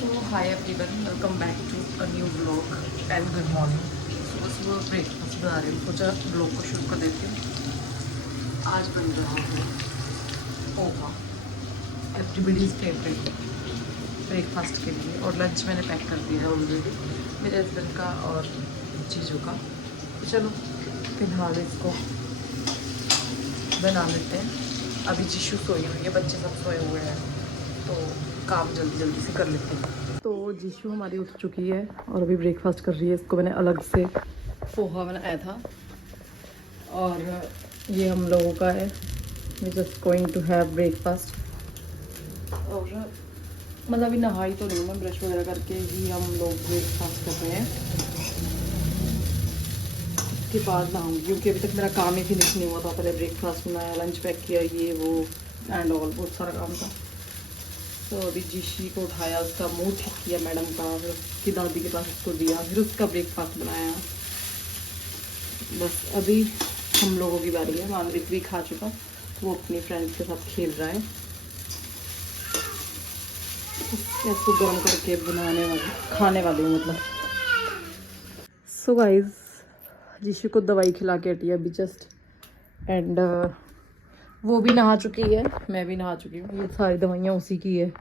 So hi everyone, welcome back to a new blog and good morning. सुबह सुबह breakfast बना रही हूँ, सोचा ब्लॉग को शुरू कर देती हूँ। आज बन रहा है पोहा, एवरीबडीज़ फेवरेट ब्रेकफास्ट के लिए। और लंच मैंने पैक कर दिया है ऑलरेडी, मेरे हस्बैंड का और चीज़ों का। तो चलो फिलहाल इसको बना लेते हैं। अभी जिशु सोई हुई है, बच्चे सब सोए हुए हैं, तो काम जल्दी जल्दी से कर लेते हैं। तो जिशु हमारी उठ चुकी है और अभी ब्रेकफास्ट कर रही है। इसको मैंने अलग से पोहा बनाया था और ये हम लोगों का है। We just going to have breakfast. और मतलब अभी नहाई तो नहीं, मैं ब्रश वगैरह करके ही हम लोग ब्रेकफास्ट कर रहे हैं। उसके बाद नहाऊंगी क्योंकि अभी तक मेरा काम ही फिनिश नहीं हुआ था। पहले ब्रेकफास्ट बनाया, लंच पैक किया, ये वो एंड ऑल, बहुत सारा काम था। तो अभी जिशी को उठाया, उसका मुंह ठीक किया मैडम का, फिर उसकी दादी के पास उसको दिया, फिर उसका ब्रेकफास्ट बनाया। बस अभी हम लोगों की बारी है। मानविक भी खा चुका, तो वो अपनी फ्रेंड्स के साथ खेल रहा है। इसको गर्म करके बनाने वाली, खाने वाली हूँ मतलब। सो गाइज, जिशु को दवाई खिला के हटी है अभी जस्ट, एंड वो भी नहा चुकी है, मैं भी नहा चुकी हूँ। ये सारी दवाइयाँ उसी की है।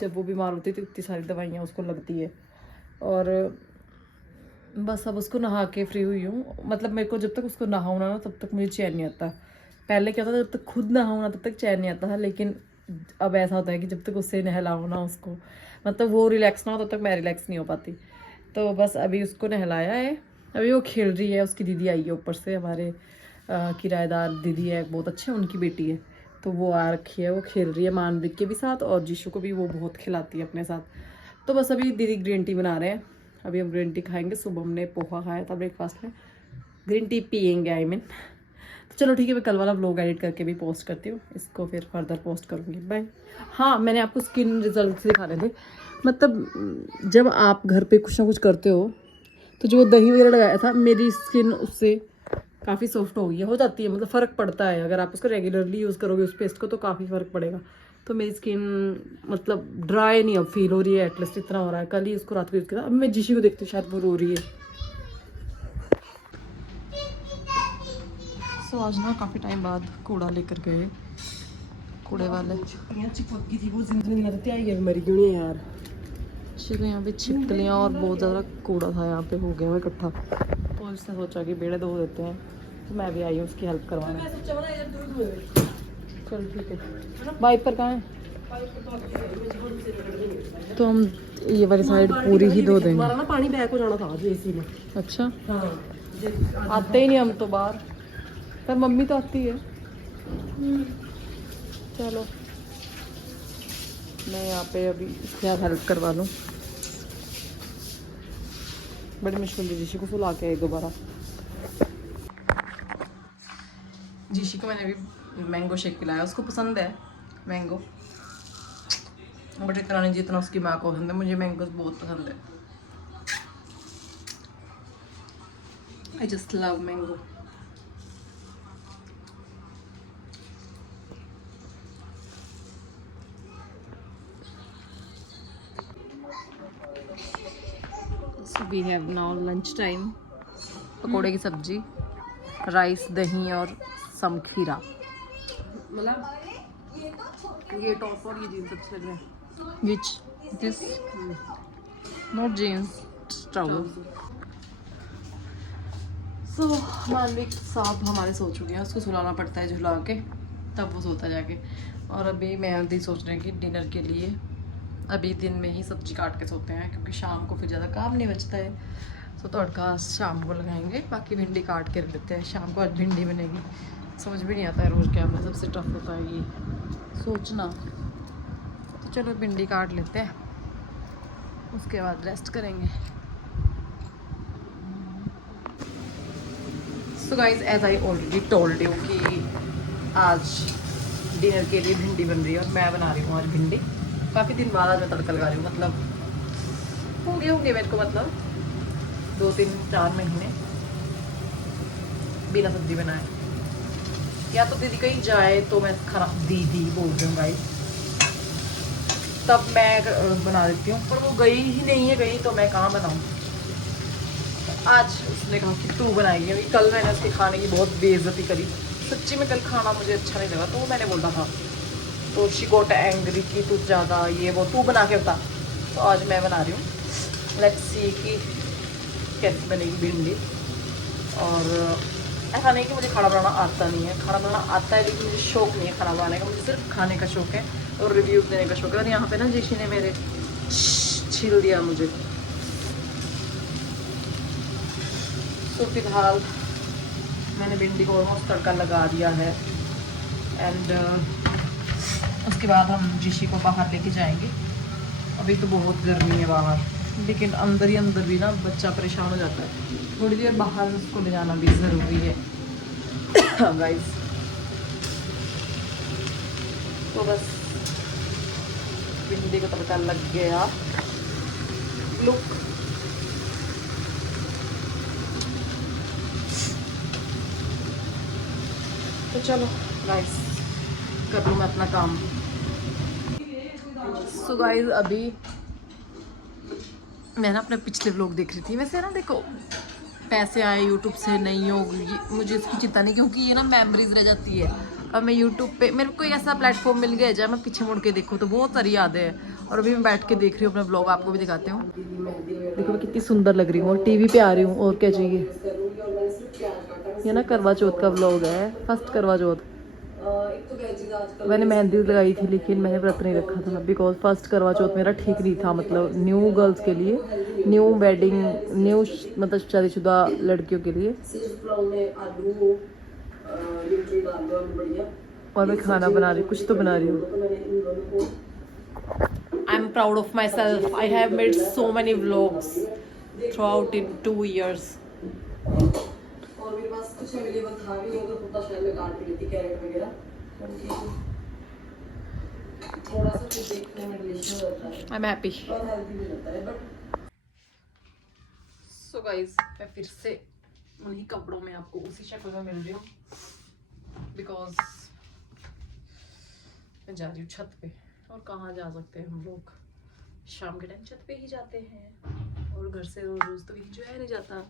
जब वो बीमार होती थी इतनी सारी दवाइयाँ उसको लगती है। और बस अब उसको नहा के फ्री हुई हूँ। मतलब मेरे को जब तक उसको नहाऊँ ना तब तक मुझे चैन नहीं आता। पहले क्या होता था, जब तक खुद नहाऊँ ना तब तक चैन नहीं आता था। लेकिन अब ऐसा होता है कि जब तक उससे नहलाऊँ ना उसको, मतलब वो रिलैक्स ना हो तब तक मैं रिलैक्स नहीं हो पाती। तो बस अभी उसको नहलाया है, अभी वो खेल रही है। उसकी दीदी आई है ऊपर से, हमारे किराएदार दीदी है, बहुत अच्छे, उनकी बेटी है। तो वो आ रखी है, वो खेल रही है मानविक के भी साथ, और जीशु को भी वो बहुत खिलाती है अपने साथ। तो बस अभी दीदी ग्रीन टी बना रहे हैं, अभी हम ग्रीन टी खाएंगे। सुबह हमने पोहा खाया था ब्रेकफास्ट में, ग्रीन टी पियेंगे आई मीन। तो चलो ठीक है, मैं कल वाला व्लॉग एडिट करके भी पोस्ट करती हूँ, इसको फिर फर्दर पोस्ट करूँगी। बाय। हाँ, मैंने आपको स्किन रिजल्ट दिखाने थे। मतलब जब आप घर पे कुछ ना कुछ करते हो, तो जो दही वगैरह लगाया था, मेरी स्किन उससे काफ़ी सॉफ्ट हो गई है, हो जाती है, मतलब फ़र्क पड़ता है। अगर आप उसको रेगुलरली यूज़ करोगे उस पेस्ट को, तो काफ़ी फ़र्क पड़ेगा। तो मेरी स्किन मतलब ड्राई नहीं अब फील हो रही है, एटलीस्ट इतना हो रहा है। कल ही उसको रात को यूज़ किया था। अब मैं जिशी को देखती हूँ, शायद वो रो रही है। सो आज ना काफ़ी टाइम बाद कूड़ा लेकर गए कूड़े वाले। चिपकी थी वो, जिंदगी लगती आई है मरी क्यों नहीं यार। चलो, यहाँ पे छिपकलियाँ और बहुत ज़्यादा कूड़ा था यहाँ पे, हो गया हुआ इकट्ठा। तो इसने सोचा कि बेड़े धो देते हैं, तो मैं भी आई हूँ उसकी हेल्प करवाने। चल ठीक है, वाइपर कहाँ है? तो हम ये वाली साइड पूरी ही धो देंगे। हमारा ना पानी बैक हो जाना था आज एसी में। अच्छा, हाँ, आते ही नहीं हम तो बाहर, पर मम्मी तो आती है। चलो मैं यहाँ पे अभी क्या हेल्प करवा लूँ। बड़ी मुश्किल थी जीशी को सुला के दोबारा। जीशी को मैंने अभी मैंगो शेक पिलाया, उसको पसंद है मैंगो, बट इतना नहीं जितना उसकी माँ को पसंद है। मुझे मैंगो बहुत पसंद है, I just love mango. So we have now lunch time. पकोड़े की सब्जी, राइस, दही और सम खीरा। मतलब ये टॉप और ये जीन्स अच्छे लग रहे हैं। Which this not jeans, trouser. So मानविक साहब हमारे सो चुके हैं, उसको सुलाना पड़ता है झुला के, तब वो सोता जाके। और अभी मैं भी सोच रही हूँ कि डिनर के लिए अभी दिन में ही सब्जी काट के सोते हैं, क्योंकि शाम को फिर ज़्यादा काम नहीं बचता है। तो तड़का शाम को लगाएंगे, बाकी भिंडी काट के रख देते हैं। शाम को आज भिंडी बनेगी, समझ भी नहीं आता है रोज़ क्या बने, सबसे टफ होता है ये सोचना। तो चलो भिंडी काट लेते हैं, उसके बाद रेस्ट करेंगे। So guys, as I already told you कि आज डिनर के लिए भिंडी बन रही है, और मैं बना रही हूँ आज भिंडी। काफ़ी दिन बाद आज मैं तड़का लगा रही हूँ, मतलब हो गए होंगे मेरे को, मतलब 2-3-4 महीने बिना सब्जी बनाए। या तो दीदी कहीं जाए तो मैं खाना, दीदी बोल रही हूँ गाइस, तब मैं बना देती हूँ, पर वो गई ही नहीं है कहीं, तो मैं कहाँ बनाऊँ। आज उसने कहा कि तू बनाएगी, क्योंकि कल मैंने उसके खाने की बहुत बेइज्जती करी। सच्ची में कल खाना मुझे अच्छा नहीं लगा, तो मैंने बोला था, तो शी गॉट एंग्री कि तू ज़्यादा ये वो तू बना के बता। तो आज मैं बना रही हूँ, लेट्स सी कि कैसे बनेगी भिंडी। और ऐसा नहीं कि मुझे खाना बनाना आता नहीं है, खाना बनाना आता है, लेकिन मुझे शौक नहीं है खाना बनाने का, मुझे सिर्फ खाने का शौक है और रिव्यूज़ देने का शौक है। और यहाँ पे ना जिशी ने मेरे छील दिया मुझे। तो फिलहाल मैंने भिंडी को ऑलमोस्ट तड़का लगा दिया है। एंड उसके बाद हम जिशी को बाहर लेके जाएंगे। अभी तो बहुत गर्मी है बाहर, लेकिन अंदर ही अंदर भी ना बच्चा परेशान हो जाता है, थोड़ी देर बाहर उसको ले जाना भी ज़रूरी है। गाइस तो बस भिंडी को तड़का लग गया। लुक, तो चलो गाइस कर लूँ मैं अपना काम। सो गाइस अभी मैं ना अपने पिछले व्लॉग देख रही थी। वैसे ना देखो, पैसे आए यूट्यूब से नहीं होगी मुझे इसकी चिंता नहीं, क्योंकि ये ना मेमोरीज रह जाती है। अब मैं यूट्यूब पे मेरे को ऐसा प्लेटफॉर्म मिल गया है जहाँ मैं पीछे मुड़ के देखूँ तो बहुत सारी यादें हैं। और अभी मैं बैठ के देख रही हूँ अपना व्लॉग, आपको भी दिखाती हूँ। देखो मैं कितनी सुंदर लग रही हूँ और टीवी पे आ रही हूँ, और क्या चाहिए। ये ना करवा चौथ का व्लॉग है, फर्स्ट करवा चौथ। मैंने मेहंदी लगाई थी, लेकिन मैंने व्रत नहीं रखा था, बिकॉज फर्स्ट करवा चौथ मेरा ठीक नहीं था। मतलब न्यू गर्ल्स के लिए, न्यू वेडिंग, न्यू मतलब शादीशुदा लड़कियों के लिए। और मैं खाना बना रही हूँ, कुछ तो बना रही हूँ। I am proud of my self. I have made so many vlogs through out in 2 years। और मेरे पास कुछ अवेलेबल था भी, अगर होता शायद मैं काट भी लेती कैरेट वगैरह। थोड़ा सा कुछ देखने में डिलीशियस होता है। आई एम हैप्पी, और हेल्दी भी होता है। बट सो गाइस मैं फिर से उन्हीं कपड़ों में आपको उसी शक्ल में मिल रही हूँ, बिकॉज मैं जा रही हूँ छत पे। और कहाँ जा सकते हैं हम लोग, शाम के टाइम छत पे ही जाते हैं, और घर से रोज रोज तो कहीं जो है नहीं जाता।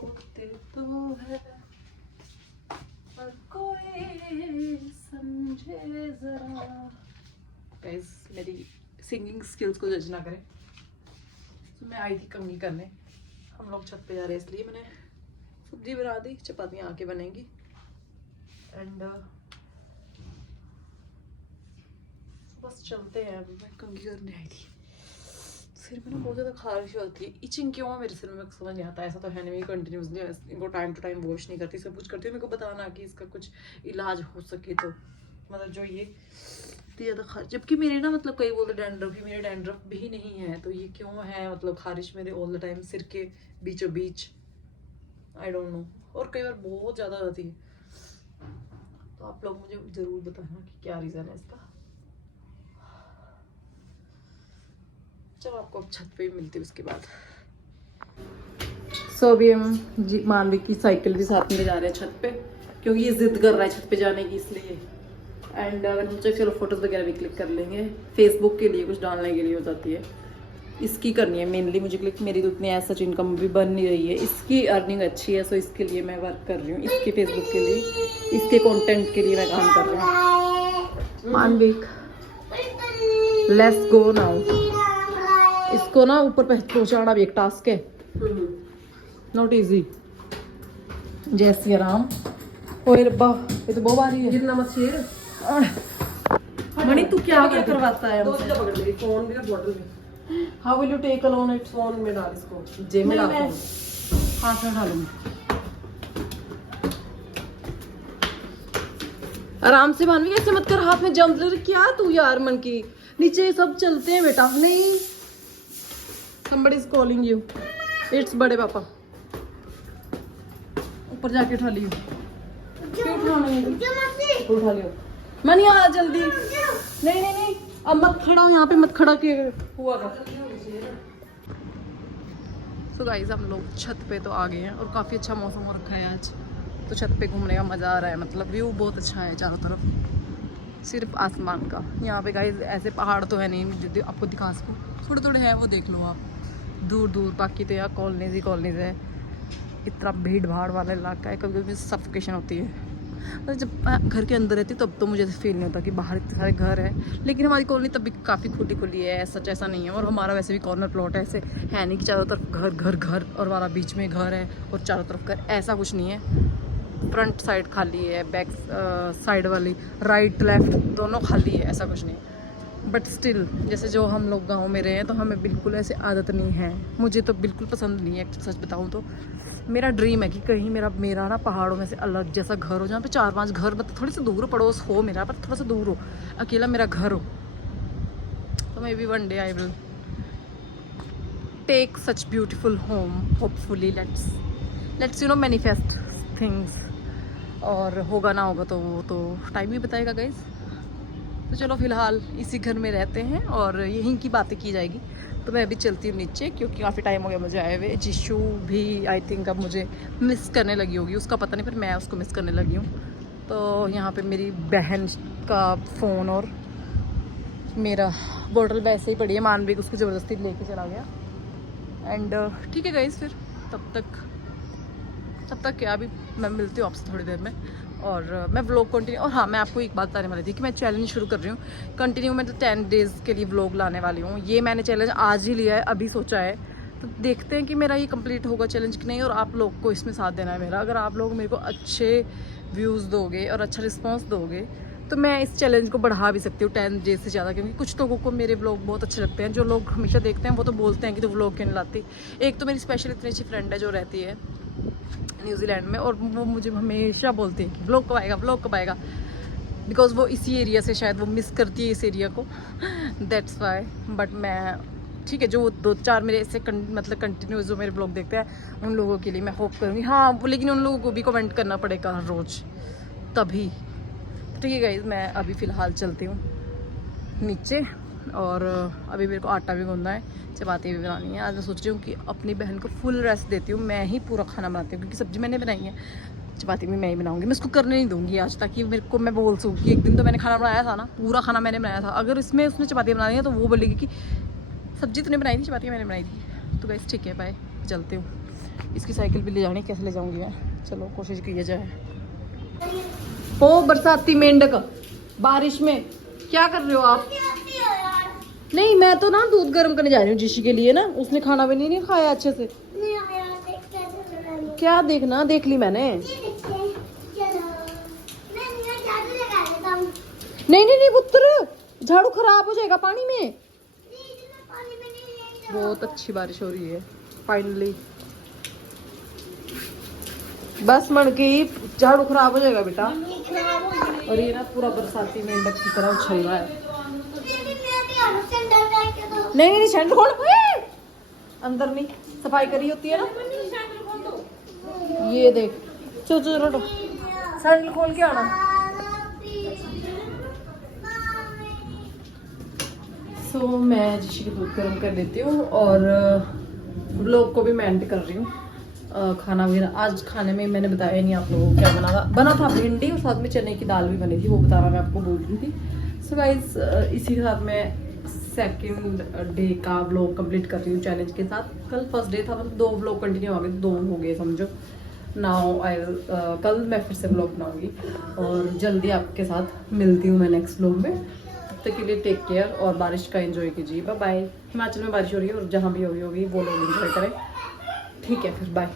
होते तो है पर कोई समझे जरा। गाइस मेरी सिंगिंग स्किल्स को जज ना करें, तो मैं आई थी कंघी करने। हम लोग छत पे जा रहे हैं, इसलिए मैंने सब्जी बना दी, चपातियाँ आके बनेंगी। एंड बस चलते हैं। मैं कंघी करने आई थी, सिर में ना बहुत ज़्यादा खारिश होती है। इचिंग क्यों है मेरे सिर में समझ नहीं आता। ऐसा तो है नहीं कंटिन्यूसली इनको टाइम टू टाइम वॉश नहीं करती, सब कुछ करती हूँ। मेरे को बताना कि इसका कुछ इलाज हो सके तो, मतलब जो ये इतनी ज़्यादा खारिश, जबकि मेरे ना मतलब कई बोलते डैंड्रफ ही, मेरे डैंड्रफ भी नहीं है, तो ये क्यों है मतलब खारिश मेरे ऑल द टाइम सिर के बीचों बीच। I don't know. और कई बार बहुत ज़्यादा होती है, तो आप लोग मुझे ज़रूर बताना कि क्या रीज़न है इसका। चलो आपको अब छत पे ही मिलती है उसके बाद। सो अभी हम मानवी की साइकिल भी साथ में ले जा रहे हैं छत पे, क्योंकि ये जिद कर रहा है छत पे जाने की, इसलिए। एंड अगर सोचा चलो फोटोज वगैरह भी क्लिक कर लेंगे, फेसबुक के लिए कुछ डालने के लिए हो जाती है। इसकी करनी है मेनली मुझे क्लिक, मेरी तो इतनी ऐसा इनकम भी बन नहीं रही है। इसकी अर्निंग अच्छी है, सो इसके लिए मैं वर्क कर रही हूँ, इसके फेसबुक के लिए, इसके कंटेंट के लिए मैं काम कर रही हूँ। मानविक लेट्स गो नाउ। इसको ना ऊपर पहुंचाना भी एक टास्क है, नॉट इजी। जय श्री राम। ओए रब्बा, ये तो बहुत भारी है। जितना मछली मणि तू क्या क्या करवाता है हमसे? दो पकड़ ली, फोन भी और बॉटल भी। How will you take alone it? Phone में डाल इसको, जेब में डाल, हाथ में डालूंगी। आराम से मानवी, कैसे मत कर, हाथ में जंप ले। क्या तू यार मन की, नीचे सब चलते हैं बेटा। नहीं, somebody is calling you, it's बड़े पापा। ऊपर जाके उठा लियो। क्यों उठाना है? उठा लियो मनी, आ जल्दी। नहीं नहीं नहीं, अब मत खड़ा हो यहाँ पे, मत खड़ा के हुआ कर। सो गाइस हम लोग छत पे तो आ गए हैं, और काफ़ी अच्छा मौसम हो रखा है आज, तो छत पे घूमने का मज़ा आ रहा है। मतलब व्यू बहुत अच्छा है चारों तरफ, सिर्फ आसमान का। यहाँ पे गाइस ऐसे पहाड़ तो है नहीं जो आपको दिखा सकूँ, थोड़े थोड़े हैं वो देख लो आप दूर दूर, बाकी तो यहाँ कॉलोनीज ही कॉलोनीज है। इतना भीड़ भाड़ वाला इलाका है, कभी कभी सफोकेशन होती है। तो जब मैं घर के अंदर रहती तब तो मुझे ऐसे फील नहीं होता कि बाहर इतने सारे घर हैं, लेकिन हमारी कॉलोनी तब भी काफ़ी खुली खुली है, सच ऐसा नहीं है। और हमारा वैसे भी कॉर्नर प्लॉट है, ऐसे है नहीं कि चारों तरफ घर घर घर और हमारा बीच में घर है और चारों तरफ घर, ऐसा कुछ नहीं है। फ्रंट साइड खाली है, बैक साइड वाली राइट लेफ्ट दोनों खाली है, ऐसा कुछ नहीं। बट स्टिल जैसे जो हम लोग गांव में रहे हैं तो हमें बिल्कुल ऐसे आदत नहीं है, मुझे तो बिल्कुल पसंद नहीं है। सच बताऊं तो मेरा ड्रीम है कि कहीं मेरा ना पहाड़ों में से अलग जैसा घर हो, जहाँ पे 4-5 घर, मतलब थोड़े से दूर हो, पड़ोस हो मेरा, पर थोड़ा सा दूर हो, अकेला मेरा घर हो। तो maybe one day I will take such beautiful home, hopefully let's you know manifest things. और होगा ना होगा तो वो तो टाइम ही बताएगा गाइज। तो चलो फिलहाल इसी घर में रहते हैं और यहीं की बातें की जाएगी। तो मैं अभी चलती हूँ नीचे, क्योंकि काफ़ी टाइम हो गया मुझे आए हुए। जिशु भी आई थिंक अब मुझे मिस करने लगी होगी, उसका पता नहीं, पर मैं उसको मिस करने लगी हूँ। तो यहाँ पे मेरी बहन का फ़ोन और मेरा बोतल वैसे ही पड़ी है, मानवी को उसको ज़बरदस्ती लेके चला गया। एंड ठीक है गाइस, फिर तब तक क्या, अभी मैं मिलती हूँ आपसे थोड़ी देर में और मैं व्लॉग कंटिन्यू। और हाँ, मैं आपको एक बात बताने वाली थी कि मैं चैलेंज शुरू कर रही हूँ कंटिन्यू। मैं तो 10 डेज़ के लिए व्लॉग लाने वाली हूँ। ये मैंने चैलेंज आज ही लिया है, अभी सोचा है, तो देखते हैं कि मेरा ये कंप्लीट होगा चैलेंज कि नहीं। और आप लोग को इसमें साथ देना है मेरा। अगर आप लोग मेरे को अच्छे व्यूज़ दोगे और अच्छा रिस्पॉन्स दोगे तो मैं इस चैलेंज को बढ़ा भी सकती हूँ 10 डेज से ज़्यादा, क्योंकि कुछ लोगों को मेरे व्लॉग बहुत अच्छे लगते हैं। जो लोग हमेशा देखते हैं वो तो बोलते हैं कि तो व्लॉग क्यों नहीं लाती। एक तो मेरी स्पेशल इतनी अच्छी फ्रेंड है जो रहती है न्यूजीलैंड में, और वो मुझे हमेशा बोलती है कि व्लॉग कब आएगा, बिकॉज वो इसी एरिया से शायद वो मिस करती है इस एरिया को, दैट्स वाई। बट मैं ठीक है, जो 2-4 मेरे ऐसे मतलब कंटिन्यूस जो मेरे ब्लॉग देखते हैं उन लोगों के लिए मैं होप करूँगी। हाँ, लेकिन उन लोगों को भी कमेंट करना पड़ेगा रोज़, तभी। ठीक है गाइस, मैं अभी फ़िलहाल चलती हूँ नीचे और अभी मेरे को आटा भी गूंदना है, चपाती भी बनानी है। आज मैं सोच रही हूँ कि अपनी बहन को फुल रेस्ट देती हूँ, मैं ही पूरा खाना बनाती हूँ, क्योंकि सब्ज़ी मैंने बनाई है, चपाती भी मैं ही बनाऊँगी। मैं उसको करने नहीं दूँगी आज, ताकि मेरे को मैं बोल सकूँ कि एक दिन तो मैंने खाना बनाया था ना, पूरा खाना मैंने बनाया था। अगर इसमें उसने चपाती बनानी है तो वो बोलेगी कि सब्ज़ी तूने बनाई थी, चपाती मैंने बनाई थी। तो गाइस ठीक है, बाय, चलती हूँ। इसकी साइकिल भी ले जानी, कैसे ले जाऊँगी मैं, चलो कोशिश की जाए। ओ बरसाती मेंढक, बारिश में क्या कर रहे हो आप? नहीं, मैं तो ना दूध गर्म करने जा रही हूँ जिशी के लिए ना, उसने खाना भी नहीं खाया अच्छे से। क्या देखना, देख ली मैंने। नहीं पुत्र, झाड़ू खराब हो जाएगा पानी में। बहुत अच्छी बारिश हो रही है फाइनली। बस मर गई, झाड़ू खराब हो जाएगा बेटा। और ये ना पूरा बरसाती मेंढक की तरह उछल रहा है। नहीं सैंडल खोल, अंदर नहीं, सफाई करी होती है ना। ये देख, चलो सैंडल खोल के आना। सो मैं जिशी की दूध गर्म कर देती हूँ और व्लॉग को भी मैं एंड कर रही हूँ। खाना वगैरह आज खाने में मैंने बताया नहीं आप लोगों को क्या बना था भिंडी और साथ में चने की दाल भी बनी थी, वो बताना मैं आपको बोल रही थी। सो गाइस, इसी के साथ मैं सेकंड डे का व्लॉग कंप्लीट कर रही हूँ चैलेंज के साथ। कल फर्स्ट डे था, मतलब 2 व्लॉग कंटिन्यू हो गए, 2 हो गए समझो। नाउ आई कल मैं फिर से व्लॉग बनाऊंगी और जल्दी आपके साथ मिलती हूँ मैं नेक्स्ट व्लॉग में। तब तक के लिए टेक केयर और बारिश का एंजॉय कीजिए। Bye bye. हिमाचल में बारिश हो रही है और जहाँ भी होगी वो लोग एंजॉय करें। ठीक है, फिर बाय।